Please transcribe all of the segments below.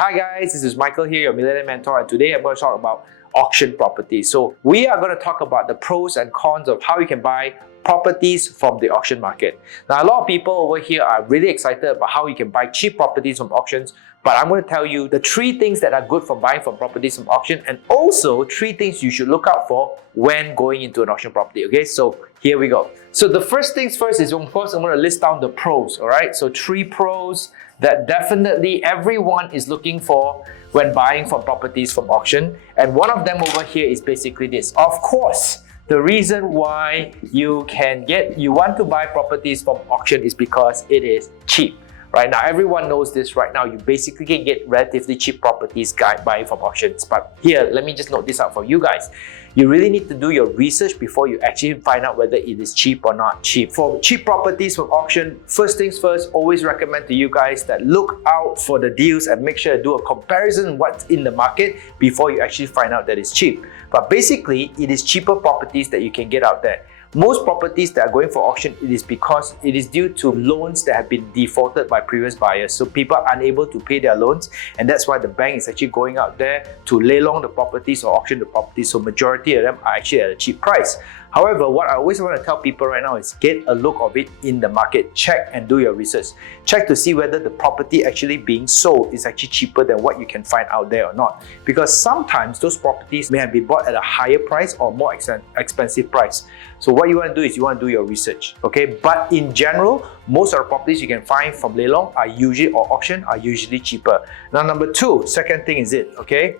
Hi guys, this is Michael here, your Millionaire Mentor, and today I'm going to talk about auction properties. So we are going to talk about the pros and cons of how you can buy properties from the auction market. Now, a lot of people over here are really excited about how you can buy cheap properties from auctions, but I'm going to tell you the 3 things that are good for buying from properties from auction, and also 3 things you should look out for when going into an auction property. Okay, so here we go. So the first things first is, of course, I'm going to list down the pros. All right, so 3 pros that definitely everyone is looking for when buying from properties from auction, and one of them over here is basically this. Of course, the reason why you want to buy properties from auction is because it is cheap. Right now, everyone knows this. Right now, you basically can get relatively cheap properties buying from auctions. But here, let me just note this out for you guys. You really need to do your research before you actually find out whether it is cheap or not cheap. For cheap properties from auction, first things first, always recommend to you guys that look out for the deals and make sure to do a comparison what's in the market before you actually find out that it's cheap. But basically, it is cheaper properties that you can get out there. Most properties that are going for auction, it is because it is due to loans that have been defaulted by previous buyers. So people are unable to pay their loans, and that's why the bank is actually going out there to lay long the properties or auction the properties. So majority of them are actually at a cheap price. However, what I always want to tell people right now is get a look of it in the market. Check and do your research. Check to see whether the property actually being sold is actually cheaper than what you can find out there or not. Because sometimes those properties may have been bought at a higher price or more expensive price. So what you want to do is you want to do your research, okay? But in general, most of the properties you can find from Leilong are usually, or auction, are usually cheaper. Now, number 2, second thing is it, okay?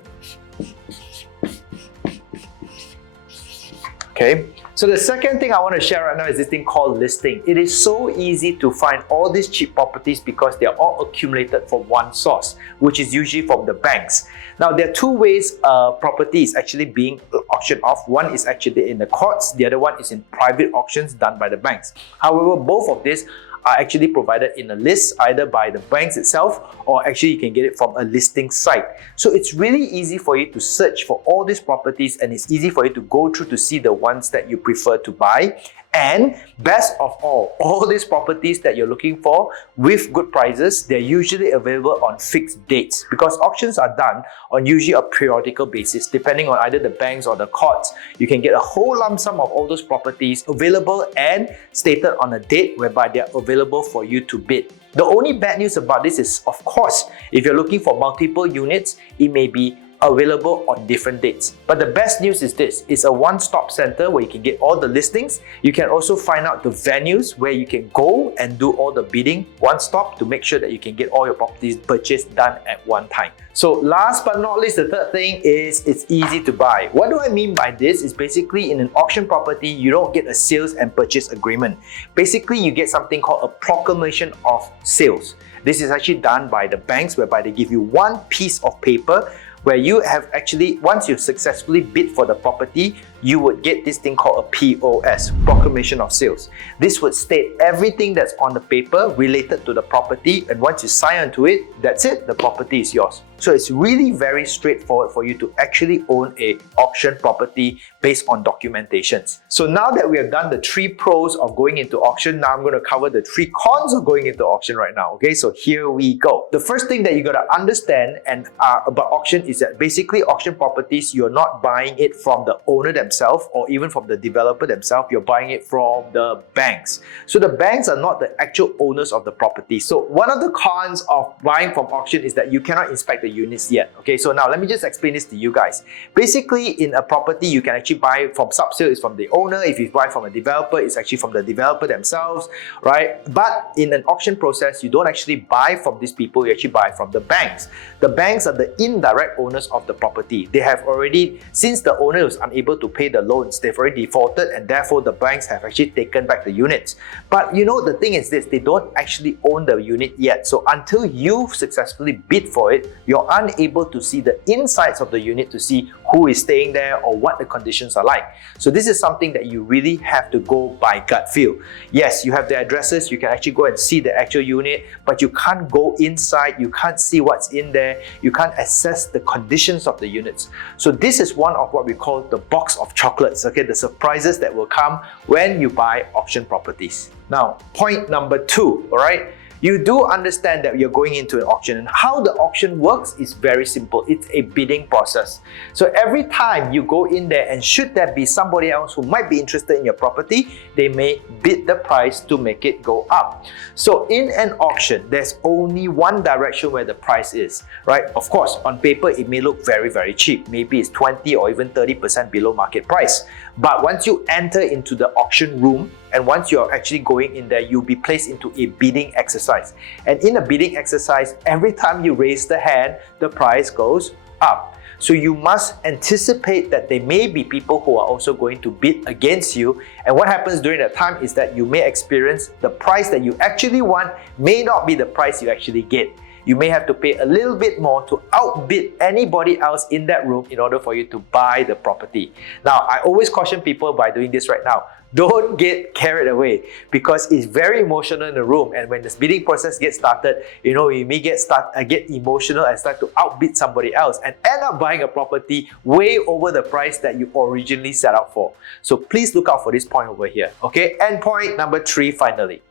Okay, so the second thing I want to share right now is this thing called listing. It is so easy to find all these cheap properties because they are all accumulated from one source, which is usually from the banks. Now, there are 2 ways property is actually being auctioned off. One is actually in the courts, the other one is in private auctions done by the banks. However, both of these are actually provided in a list either by the banks itself, or actually you can get it from a listing site. So it's really easy for you to search for all these properties, and it's easy for you to go through to see the ones that you prefer to buy. And best of all these properties that you're looking for with good prices, they're usually available on fixed dates, because auctions are done on usually a periodical basis. Depending on either the banks or the courts, you can get a whole lump sum of all those properties available and stated on a date whereby they're available for you to bid. The only bad news about this is, of course, if you're looking for multiple units, it may be available on different dates. But the best news is this: it's a one-stop center where you can get all the listings. You can also find out the venues where you can go and do all the bidding one stop to make sure that you can get all your properties purchased done at one time. So last but not least, the third thing is it's easy to buy. What do I mean by this? Is basically in an auction property, you don't get a sales and purchase agreement. Basically, you get something called a proclamation of sales. This is actually done by the banks, whereby they give you one piece of paper where you have actually, once you've successfully bid for the property, you would get this thing called a POS, Proclamation of Sales. This would state everything that's on the paper related to the property, and once you sign onto it, that's it, the property is yours. So it's really very straightforward for you to actually own a auction property based on documentations. So now that we have done the 3 pros of going into auction, now I'm going to cover the 3 cons of going into auction right now. Okay, so here we go. The first thing that you got to understand about auction is that basically auction properties, you're not buying it from the owner themselves or even from the developer themselves. You're buying it from the banks. So the banks are not the actual owners of the property. So one of the cons of buying from auction is that you cannot inspect the units yet. Okay, so now let me just explain this to you guys. Basically, in a property, you can actually buy from sub-sale, it's from the owner. If you buy from a developer, it's actually from the developer themselves, right? But in an auction process, you don't actually buy from these people, you actually buy from the banks. The banks are the indirect owners of the property. They have already, since the owner was unable to pay the loans, they've already defaulted, and therefore the banks have actually taken back the units. But you know, the thing is this, they don't actually own the unit yet. So until you've successfully bid for it, you're unable to see the insides of the unit to see who is staying there or what the conditions are like. So this is something that you really have to go by gut feel. Yes, you have the addresses, you can actually go and see the actual unit, but you can't go inside, you can't see what's in there, you can't assess the conditions of the units. So this is one of what we call the box of chocolates, okay, the surprises that will come when you buy auction properties. Now, point number 2, all right? you do understand that you're going into an auction, and how the auction works is very simple. It's a bidding process. So every time you go in there, and should there be somebody else who might be interested in your property, they may bid the price to make it go up. So in an auction, there's only one direction where the price is, right? Of course, on paper, it may look very, very cheap. Maybe it's 20 or even 30% below market price. But once you enter into the auction room, and once you're actually going in there, you'll be placed into a bidding exercise. And in a bidding exercise, every time you raise the hand, the price goes up. So you must anticipate that there may be people who are also going to bid against you. And what happens during that time is that you may experience the price that you actually want may not be the price you actually get. You may have to pay a little bit more to outbid anybody else in that room in order for you to buy the property. Now, I always caution people by doing this right now. Don't get carried away, because it's very emotional in the room, and when this bidding process gets started, you may get emotional and start to outbid somebody else and end up buying a property way over the price that you originally set out for. So please look out for this point over here. Okay, and point number 3 finally.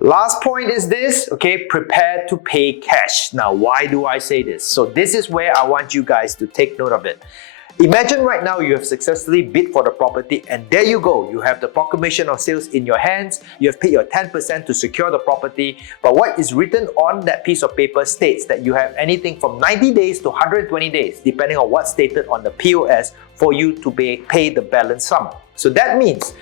Last point is this, okay, prepare to pay cash. Now, why do I say this? So this is where I want you guys to take note of it. Imagine right now you have successfully bid for the property, and there you go. You have the proclamation of sales in your hands. You have paid your 10% to secure the property. But what is written on that piece of paper states that you have anything from 90 days to 120 days, depending on what's stated on the POS, for you to pay the balance sum. So that means,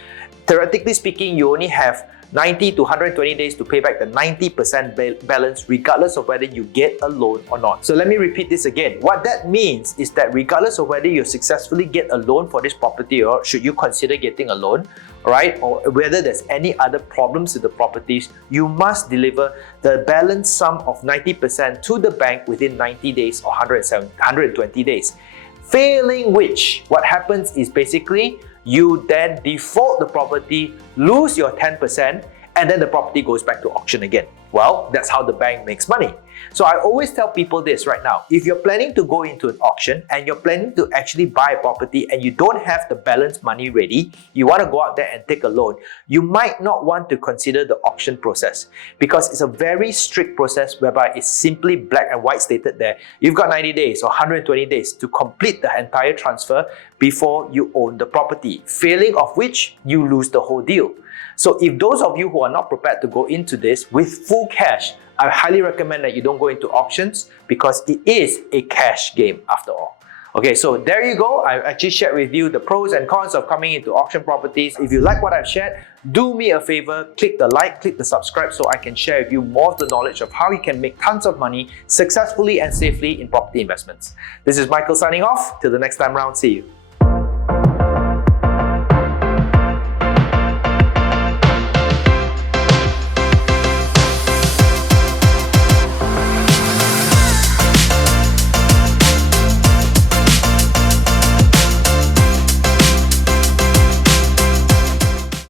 theoretically speaking, you only have 90 to 120 days to pay back the 90% balance, regardless of whether you get a loan or not. So let me repeat this again. What that means is that regardless of whether you successfully get a loan for this property, or should you consider getting a loan, right, or whether there's any other problems with the properties, you must deliver the balance sum of 90% to the bank within 90 days or 120 days. Failing which, what happens is basically you then default the property, lose your 10%, and then the property goes back to auction again. Well, that's how the bank makes money. So I always tell people this right now. If you're planning to go into an auction and you're planning to actually buy a property and you don't have the balance money ready, you want to go out there and take a loan, you might not want to consider the auction process, because it's a very strict process whereby it's simply black and white stated there. You've got 90 days or 120 days to complete the entire transfer before you own the property, failing of which you lose the whole deal. So if those of you who are not prepared to go into this with full cash, I highly recommend that you don't go into auctions, because it is a cash game after all. Okay, so there you go. I've actually shared with you the pros and cons of coming into auction properties. If you like what I've shared, do me a favor, click the like, click the subscribe, so I can share with you more of the knowledge of how you can make tons of money successfully and safely in property investments. This is Michael signing off. Till the next time round, see you.